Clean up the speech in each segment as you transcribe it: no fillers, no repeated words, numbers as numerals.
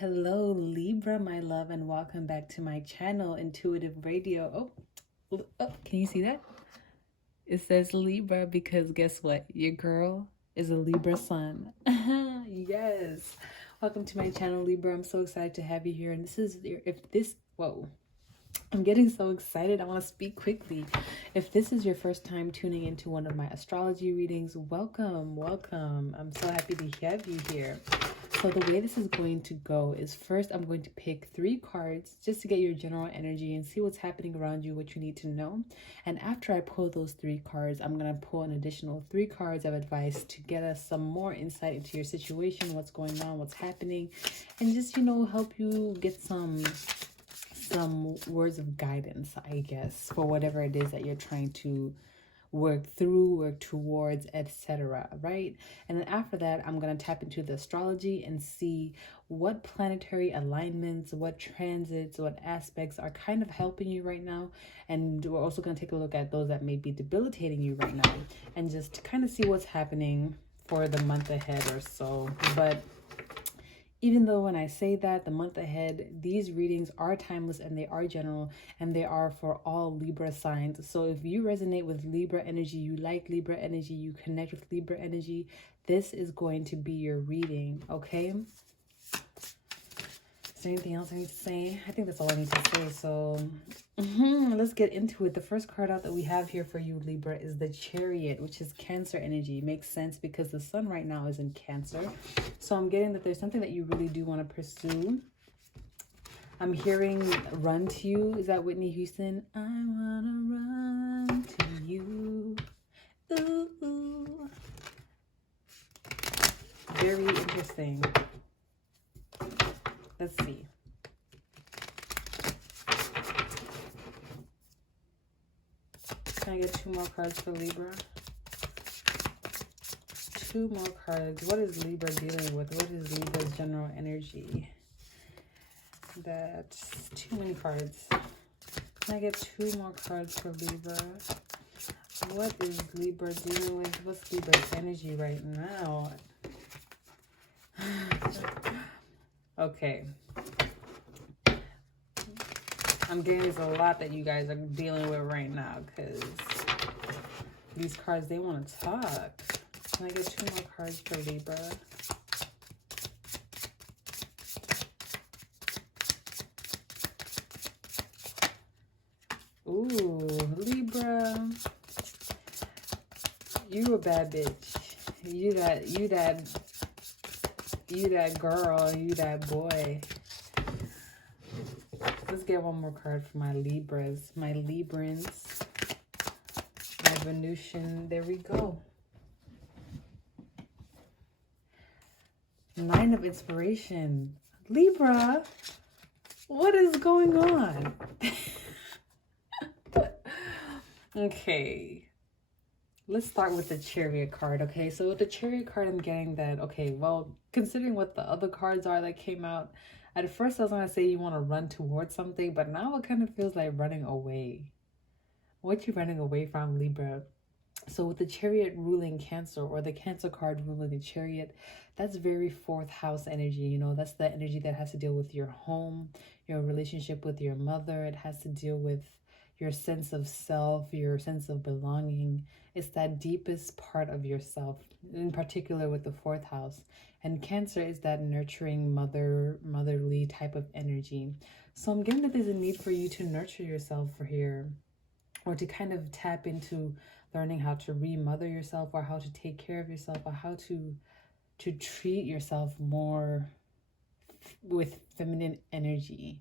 Hello, Libra, my love, and welcome back to my channel, Intuitive Radio. Oh, can you see that? It says Libra because guess what? Your girl is a Libra sun. Yes. Welcome to my channel, Libra. I'm so excited to have you here. And whoa. I'm getting so excited. I want to speak quickly. If this is your first time tuning into one of my astrology readings, welcome. I'm so happy to have you here. So the way this is going to go is first I'm going to pick 3 cards just to get your general energy and see what's happening around you, what you need to know. And after I pull those 3 cards, I'm going to pull an additional 3 cards of advice to get us some more insight into your situation, what's going on, what's happening, and just, help you get some words of guidance, I guess, for whatever it is that you're trying to work through, work towards, etc. Right? And then after that, I'm going to tap into the astrology and see what planetary alignments, what transits, what aspects are kind of helping you right now. And we're also going to take a look at those that may be debilitating you right now and just kind of see what's happening for the month ahead or so. But even though when I say that, the month ahead, these readings are timeless and they are general and they are for all Libra signs. So if you resonate with Libra energy, you like Libra energy, you connect with Libra energy, this is going to be your reading, okay? Is there anything else I need to say? I think that's all I need to say. So let's get into it. The first card out that we have here for you, Libra, is the Chariot, which is Cancer energy. Makes sense because the sun right now is in Cancer. So I'm getting that there's something that you really do want to pursue. I'm hearing Run to You. Is that Whitney Houston? I want to run to you. Ooh. Very interesting. Let's see. Can I get 2 more cards for Libra? 2 more cards. What is Libra dealing with? What is Libra's general energy? That's too many cards. Can I get 2 more cards for Libra? What is Libra dealing with? What's Libra's energy right now? Okay. I'm getting there's a lot that you guys are dealing with right now because these cards, they want to talk. Can I get 2 more cards for Libra? Ooh, Libra. You a bad bitch. You that girl, you that boy. Let's get 1 more card for my Libras, my Librans, my Venusian. There we go. 9 of Inspiration. Libra, what is going on? Okay. Let's start with the Chariot card, okay? So with the Chariot card, I'm getting that, okay, well, considering what the other cards are that came out, at first I was going to say you want to run towards something, but now it kind of feels like running away. What you running away from, Libra? So with the Chariot ruling Cancer, or the Cancer card ruling the Chariot, that's very 4th house energy. That's the energy that has to deal with your home, your relationship with your mother. It has to deal with your sense of self, your sense of belonging. It's that deepest part of yourself, in particular with the 4th house. And Cancer is that nurturing, motherly type of energy. So I'm getting that there's a need for you to nurture yourself for here, or to kind of tap into learning how to remother yourself, or how to take care of yourself, or how to treat yourself more with feminine energy.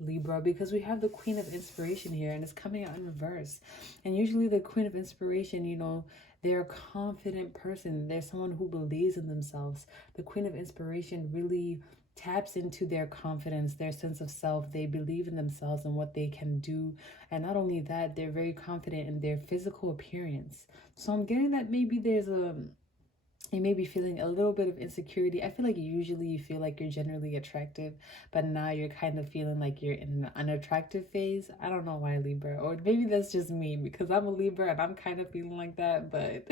Libra, because we have the Queen of Inspiration here and it's coming out in reverse. And usually the Queen of Inspiration, they're a confident person. They're someone who believes in themselves. The Queen of Inspiration really taps into their confidence, their sense of self. They believe in themselves and what they can do. And not only that, they're very confident in their physical appearance. So I'm getting that maybe you may be feeling a little bit of insecurity. I feel like usually you feel like you're generally attractive, but now you're kind of feeling like you're in an unattractive phase. I don't know why, Libra, or maybe that's just me because I'm a Libra and I'm kind of feeling like that, but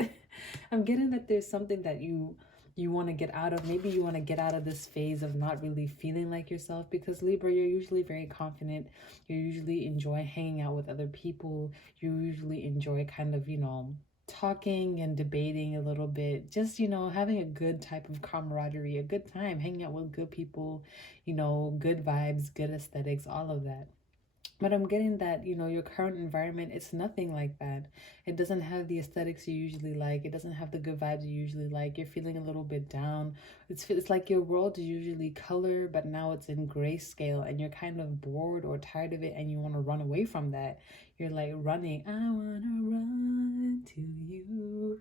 I'm getting that there's something that you you want to get out of, maybe you want to get out of this phase of not really feeling like yourself, because Libra, you're usually very confident. You usually enjoy hanging out with other people. You usually enjoy kind of, you know, talking and debating a little bit, just, you know, having a good type of camaraderie, a good time, hanging out with good people, you know, good vibes, good aesthetics, all of that. But I'm getting that, you know, your current environment, it's nothing like that. It doesn't have the aesthetics you usually like. It doesn't have the good vibes you usually like. You're feeling a little bit down. It's like your world is usually color, but now it's in grayscale, and you're kind of bored or tired of it, and you want to run away from that. You're like running, I want to run to you.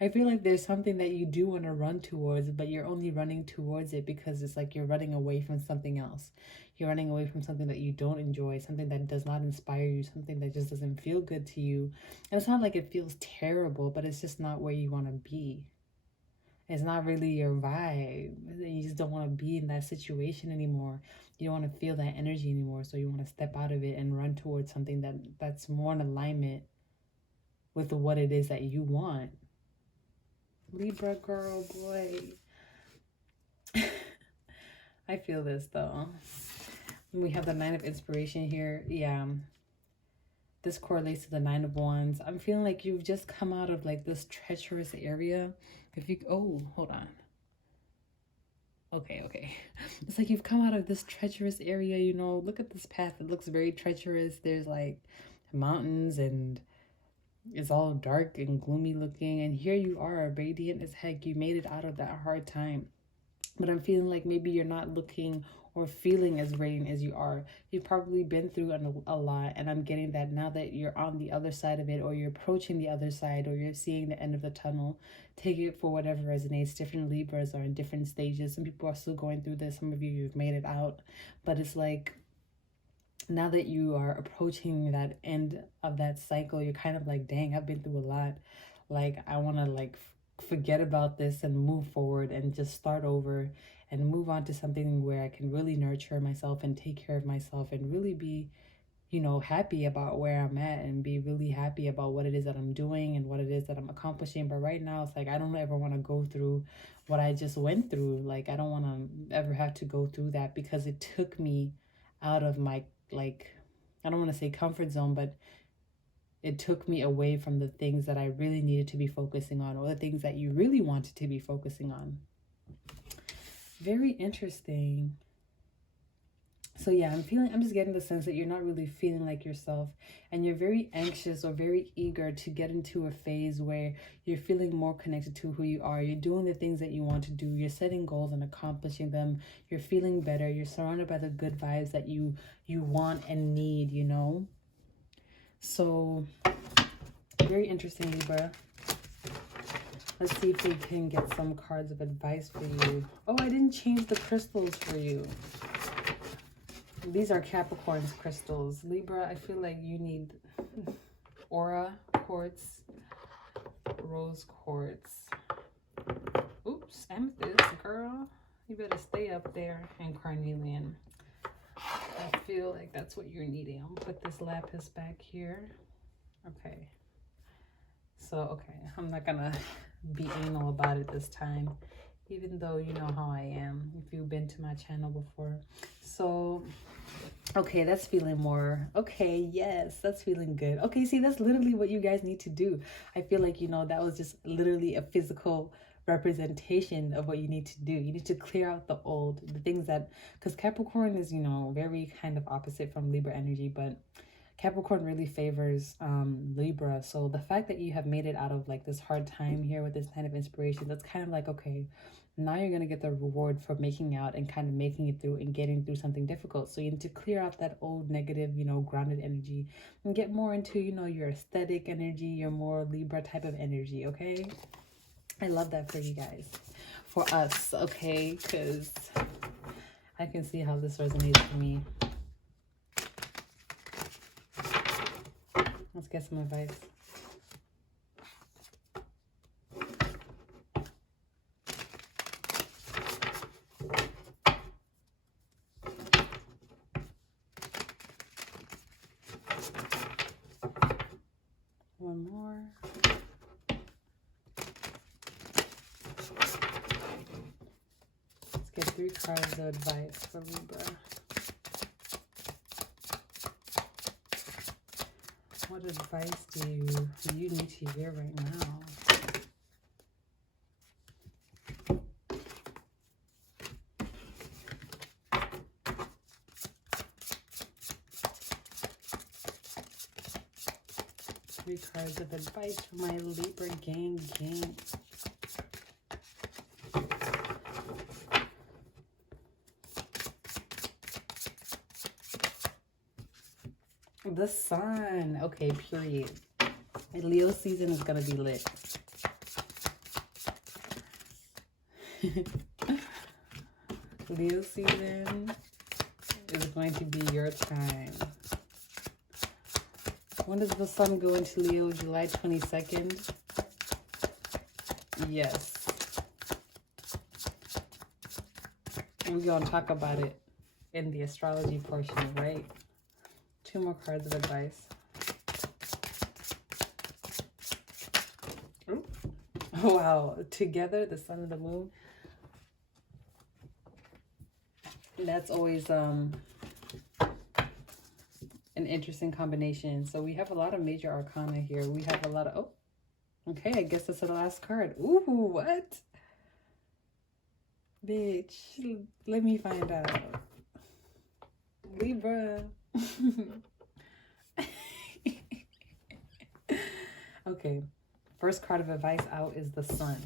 I feel like there's something that you do want to run towards, but you're only running towards it because it's like you're running away from something else. You're running away from something that you don't enjoy, something that does not inspire you, something that just doesn't feel good to you. And it's not like it feels terrible, but it's just not where you want to be. It's not really your vibe. You just don't want to be in that situation anymore. You don't want to feel that energy anymore. So you want to step out of it and run towards something that's more in alignment with what it is that you want. Libra girl, boy. I feel this though. We have the Nine of Inspiration here. Yeah. This correlates to the Nine of Wands. I'm feeling like you've just come out of like this treacherous area. If you, oh, hold on. Okay. It's like you've come out of this treacherous area, you know. Look at this path. It looks very treacherous. There's like mountains and it's all dark and gloomy looking. And here you are, radiant as heck. You made it out of that hard time. But I'm feeling like maybe you're not looking or feeling as radiant as you are. You've probably been through a lot, and I'm getting that now that you're on the other side of it, or you're approaching the other side, or you're seeing the end of the tunnel. Take it for whatever resonates. Different Libras are in different stages. Some people are still going through this. Some of you've made it out. But it's like, now that you are approaching that end of that cycle, you're kind of like, dang, I've been through a lot. Like, I want to like forget about this and move forward and just start over and move on to something where I can really nurture myself and take care of myself and really be, you know, happy about where I'm at and be really happy about what it is that I'm doing and what it is that I'm accomplishing. But right now it's like, I don't ever want to go through what I just went through. Like, I don't want to ever have to go through that, because it took me out of my, like, I don't want to say comfort zone, but it took me away from the things that I really needed to be focusing on, or the things that you really wanted to be focusing on. Very interesting. So yeah, I'm just getting the sense that you're not really feeling like yourself, and you're very anxious or very eager to get into a phase where you're feeling more connected to who you are. You're doing the things that you want to do. You're setting goals and accomplishing them. You're feeling better. You're surrounded by the good vibes that you want and need, you know? So, very interesting, Libra. Let's see if we can get some cards of advice for you. Oh, I didn't change the crystals for you. These are Capricorn's crystals. Libra, I feel like you need aura quartz, rose quartz. Oops, amethyst, girl. You better stay up there. And carnelian. I feel like that's what you're needing. I'll put this lapis back here. Okay. So, okay, I'm not gonna be anal about it this time, even though you know how I am if you've been to my channel before. So, okay, that's feeling more. Okay, yes, that's feeling good. Okay, see, that's literally what you guys need to do. I feel like, you know, that was just literally a physical representation of what you need to do. You need to clear out the old, the things that, because Capricorn is, you know, very kind of opposite from Libra energy, but Capricorn really favors Libra. So the fact that you have made it out of like this hard time here with this kind of inspiration, that's kind of like, okay, now you're going to get the reward for making out and kind of making it through and getting through something difficult. So you need to clear out that old negative, you know, grounded energy and get more into, you know, your aesthetic energy, your more Libra type of energy, okay? I love that for you guys, for us, okay? Because I can see how this resonates for me. Let's get some advice. One more. Let's get 3 cards of advice for Libra. What advice do you need to hear right now? 3 cards of advice for my Libra gang. The sun. Okay, period. Leo season is gonna be lit. Leo season is going to be your time. When does the sun go into Leo? July 22nd? Yes. We're going to talk about it in the astrology portion, right? 2 more cards of advice. Ooh. Wow. Together, the sun and the moon. That's always an interesting combination. So we have a lot of major arcana here. We have a lot of... Oh, okay. I guess that's the last card. Ooh, what? Bitch, let me find out. Libra. Okay, first card of advice out is the sun.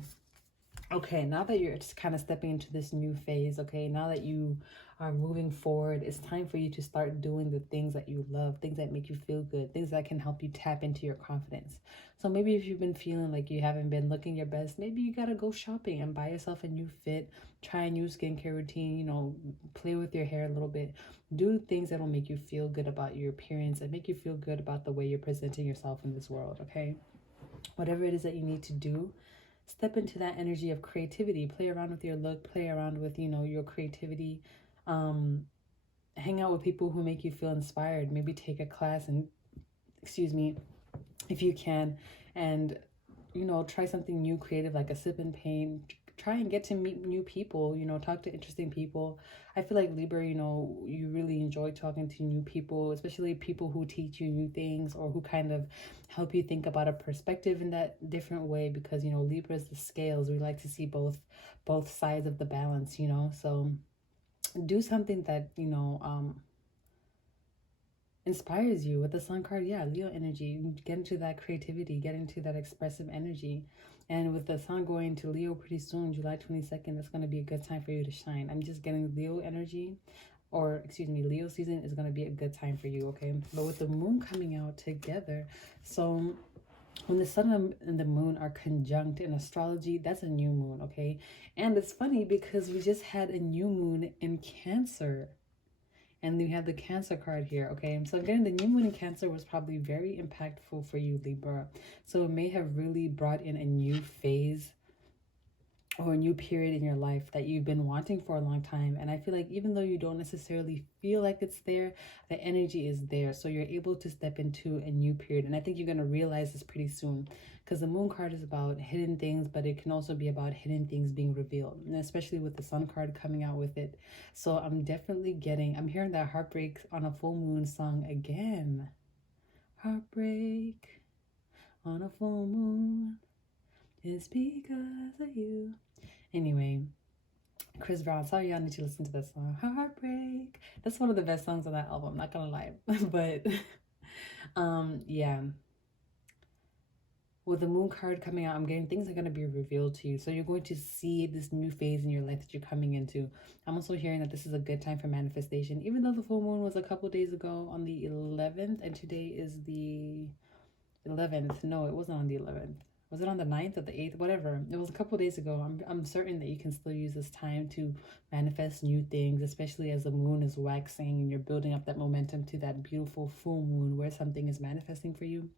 Okay, now that you're just kind of stepping into this new phase, okay, now that you are moving forward, it's time for you to start doing the things that you love, things that make you feel good, things that can help you tap into your confidence. So maybe if you've been feeling like you haven't been looking your best, maybe you gotta go shopping and buy yourself a new fit, try a new skincare routine, you know, play with your hair a little bit, do things that will make you feel good about your appearance and make you feel good about the way you're presenting yourself in this world, okay? Whatever it is that you need to do, step into that energy of creativity. Play around with your look, play around with, you know, your creativity. Hang out with people who make you feel inspired. Maybe take a class and, excuse me, if you can, and, you know, try something new, creative, like a sip and paint. Try and get to meet new people, you know, talk to interesting people. I feel like Libra, you know, you really enjoy talking to new people, especially people who teach you new things or who kind of help you think about a perspective in that different way, because, you know, Libra is the scales. We like to see both sides of the balance, you know. So do something that, you know, inspires you. With the sun card, yeah, Leo energy. Get into that creativity, get into that expressive energy. And with the sun going to Leo pretty soon, July 22nd, that's going to be a good time for you to shine. I'm just getting Leo energy, or excuse me, Leo season is going to be a good time for you, okay? But with the moon coming out together, so when the sun and the moon are conjunct in astrology, that's a new moon, okay? And it's funny because we just had a new moon in Cancer. And we have the Cancer card here, okay? So again, the new moon in Cancer was probably very impactful for you, Libra. So it may have really brought in a new phase or a new period in your life that you've been wanting for a long time. And I feel like even though you don't necessarily feel like it's there, the energy is there. So you're able to step into a new period. And I think you're going to realize this pretty soon, because the moon card is about hidden things, but it can also be about hidden things being revealed, and especially with the sun card coming out with it. So I'm hearing that heartbreak on a full moon song again. Heartbreak on a full moon is because of you. Anyway, Chris Brown, sorry y'all need to listen to this song. Heartbreak. That's one of the best songs on that album, not gonna lie. But yeah, with the moon card coming out, I'm getting things are going to be revealed to you. So you're going to see this new phase in your life that you're coming into. I'm also hearing that this is a good time for manifestation, even though the full moon was a couple days ago on the 11th, and today is the 11th. No, it wasn't on the 11th. Was it on the 9th or the 8th? Whatever. It was a couple days ago. I'm certain that you can still use this time to manifest new things, especially as the moon is waxing and you're building up that momentum to that beautiful full moon where something is manifesting for you.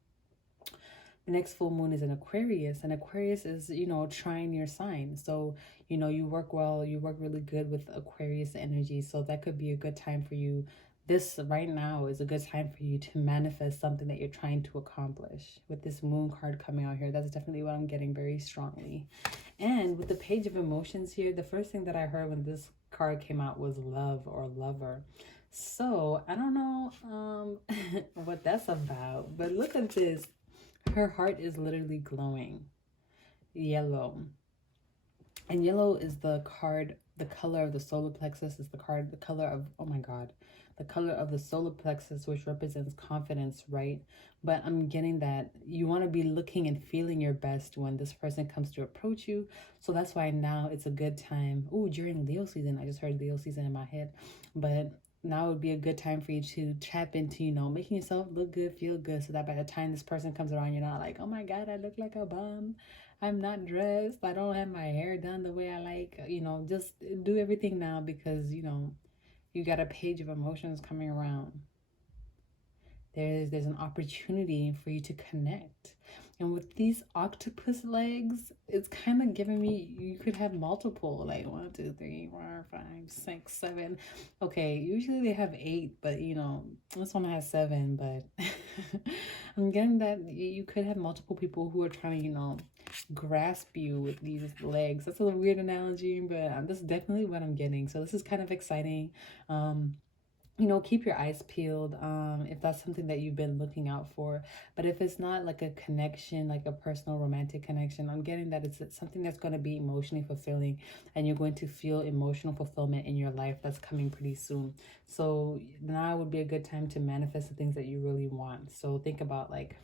The next full moon is in Aquarius, and Aquarius is, you know, trying your sign. So, you know, you work well, you work really good with Aquarius energy. So that could be a good time for you. This right now is a good time for you to manifest something that you're trying to accomplish. With this moon card coming out here, that's definitely what I'm getting very strongly. And with the Page of Emotions here, the first thing that I heard when this card came out was love or lover. So I don't know what that's about, but look at this. Her heart is literally glowing yellow. And yellow is the card, the color of the solar plexus is the card, the color of, oh my God, the color of the solar plexus, which represents confidence, right? But I'm getting that you want to be looking and feeling your best when this person comes to approach you. So that's why now it's a good time. Oh, during Leo season, I just heard Leo season in my head. But now would be a good time for you to tap into, you know, making yourself look good, feel good, so that by the time this person comes around, you're not like, oh my God, I look like a bum. I'm not dressed. I don't have my hair done the way I like. You know, just do everything now because, you know, you got a Page of Emotions coming around. There's an opportunity for you to connect. And with these octopus legs, it's kind of giving me, you could have multiple, like 1, 2, 3, 4, 5, 6, 7. Okay, usually they have 8, but you know, this one has 7, but I'm getting that you could have multiple people who are trying to, you know, grasp you with these legs. That's a weird analogy, but this is definitely what I'm getting. So this is kind of exciting. You know, keep your eyes peeled if that's something that you've been looking out for. But if it's not like a connection, like a personal romantic connection, I'm getting that it's something that's going to be emotionally fulfilling, and you're going to feel emotional fulfillment in your life that's coming pretty soon. So now would be a good time to manifest the things that you really want. So think about like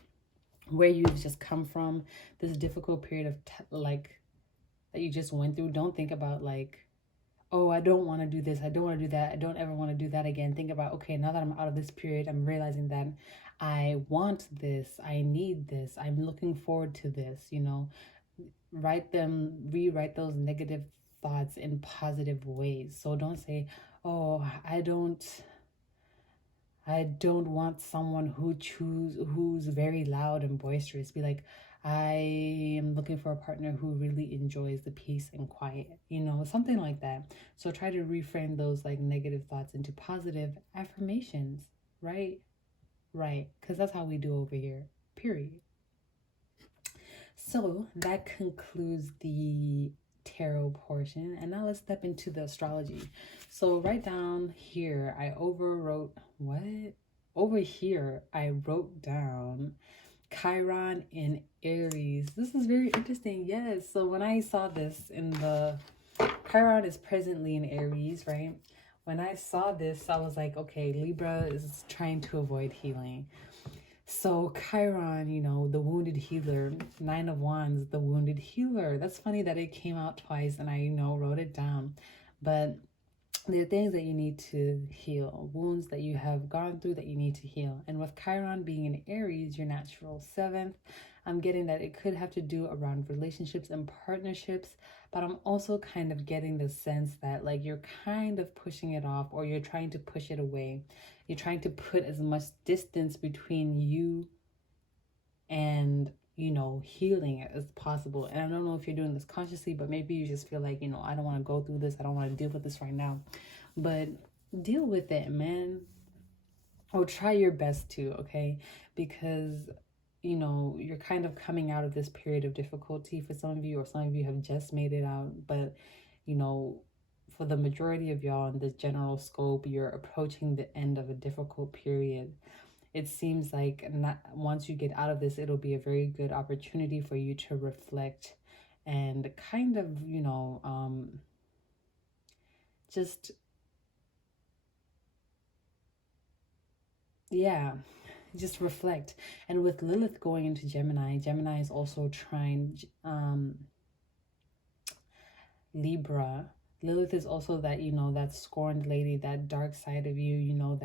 where you've just come from, this difficult period of like that you just went through. Don't think about like, oh, I don't want to do this, I don't want to do that, I don't ever want to do that again. Think about, okay, now that I'm out of this period, I'm realizing that I want this, I need this, I'm looking forward to this, you know. Rewrite those negative thoughts in positive ways. So don't say, oh, I don't want someone who's very loud and boisterous. Be like, I am looking for a partner who really enjoys the peace and quiet, you know, something like that. So try to reframe those like negative thoughts into positive affirmations, right? Right, because that's how we do over here, period. So that concludes the tarot portion, and now let's step into the astrology. So right down here I overwrote what over here I wrote down Chiron in Aries. This is very interesting. Yes, so when I saw this in the Chiron is presently in Aries, right? When I saw this, I was like, okay, Libra is trying to avoid healing. So Chiron, you know, the wounded healer, 9 of Wands, the wounded healer. That's funny that it came out twice and I, you know, wrote it down. But there are things that you need to heal, wounds that you have gone through that you need to heal. And with Chiron being in Aries, your natural 7th, I'm getting that it could have to do around relationships and partnerships, but I'm also kind of getting the sense that like you're kind of pushing it off, or you're trying to push it away. You're trying to put as much distance between you and, you know, healing as possible. And I don't know if you're doing this consciously, but maybe you just feel like, you know, I don't want to go through this, I don't want to deal with this right now. But deal with it, man. Or try your best to, okay? Because, you know, you're kind of coming out of this period of difficulty for some of you, or some of you have just made it out. But, you know, for the majority of y'all in this general scope, you're approaching the end of a difficult period. It seems like once you get out of this, it'll be a very good opportunity for you to reflect and kind of, you know, just, yeah, just reflect. And with Lilith going into Gemini, Gemini is also trying Libra. Lilith is also that, you know, that scorned lady, that dark side of you, you know,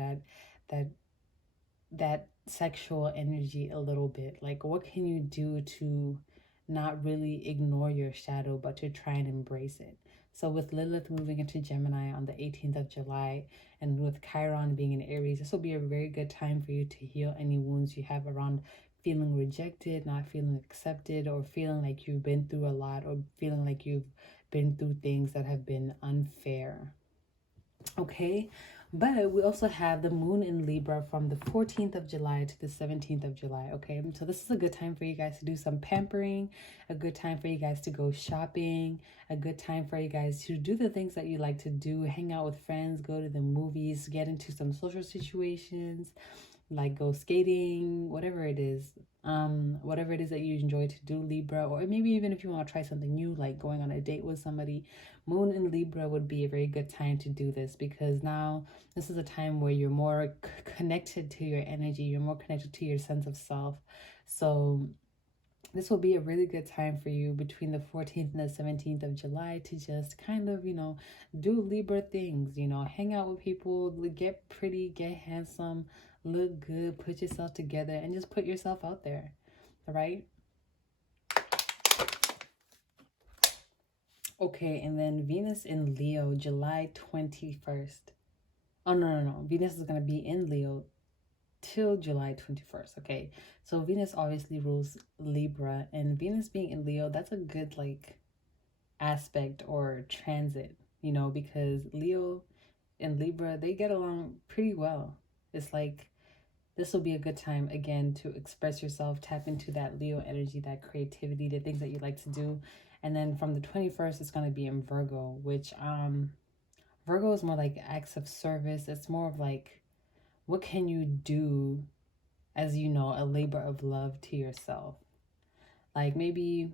that sexual energy a little bit. Like, what can you do to not really ignore your shadow, but to try and embrace it? So with Lilith moving into Gemini on the 18th of July, and with Chiron being in Aries, this will be a very good time for you to heal any wounds you have around feeling rejected, not feeling accepted, or feeling like you've been through a lot, or feeling like you've been through things that have been unfair. Okay, But we also have the moon in Libra from the 14th of July to the 17th of July. Okay, so this is a good time for you guys to do some pampering, a good time for you guys to go shopping, a good time for you guys to do the things that you like to do, hang out with friends, go to the movies, get into some social situations, like go skating, whatever it is. Whatever it is that you enjoy to do, Libra, or maybe even if you want to try something new, like going on a date with somebody, moon in Libra would be a very good time to do this, because now this is a time where you're more connected to your energy, you're more connected to your sense of self. So this will be a really good time for you between the 14th and the 17th of July to just kind of, do Libra things, hang out with people, get pretty, get handsome, look good, put yourself together, and just put yourself out there, all right? Okay, and then Venus in Leo, July 21st. Oh, no. Venus is going to be in Leo till July 21st. Okay, so Venus obviously rules Libra, and Venus being in Leo, that's a good aspect or transit, because Leo and Libra, they get along pretty well. It's like this will be a good time again to express yourself, tap into that Leo energy, that creativity, the things that you like to do. And then from the 21st, it's going to be in Virgo, which Virgo is more like acts of service. It's more of like, what can you do as a labor of love to yourself? Like maybe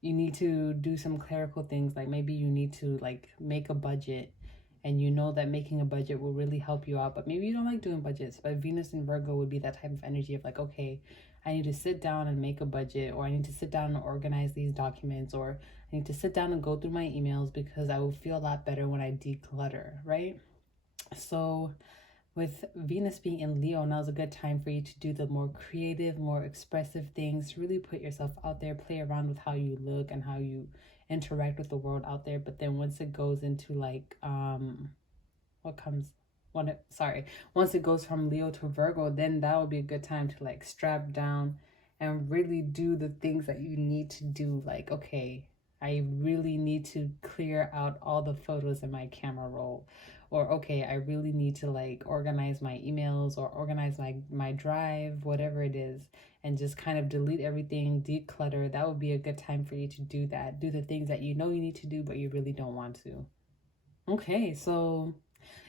you need to do some clerical things, like maybe you need to make a budget, and that making a budget will really help you out, but maybe you don't like doing budgets. But Venus in Virgo would be that type of energy of like, okay, I need to sit down and make a budget, or I need to sit down and organize these documents, or I need to sit down and go through my emails, because I will feel a lot better when I declutter, right? So with Venus being in Leo, now's a good time for you to do the more creative, more expressive things. Really put yourself out there, play around with how you look and how you interact with the world out there. But then once it goes into once it goes from Leo to Virgo, then that would be a good time to strap down and really do the things that you need to do. Like, okay, I really need to clear out all the photos in my camera roll, or okay, I really need to organize my emails or organize my drive, whatever it is, and just kind of delete everything, declutter. That would be a good time for you to do that. Do the things that you need to do but you really don't want to. Okay, so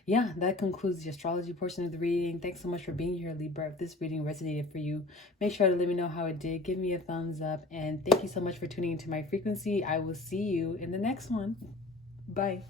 yeah, that concludes the astrology portion of the reading. Thanks so much for being here, Libra. If this reading resonated for you, make sure to let me know how it did. Give me a thumbs up, and thank you so much for tuning into my frequency. I will see you in the next one. Bye.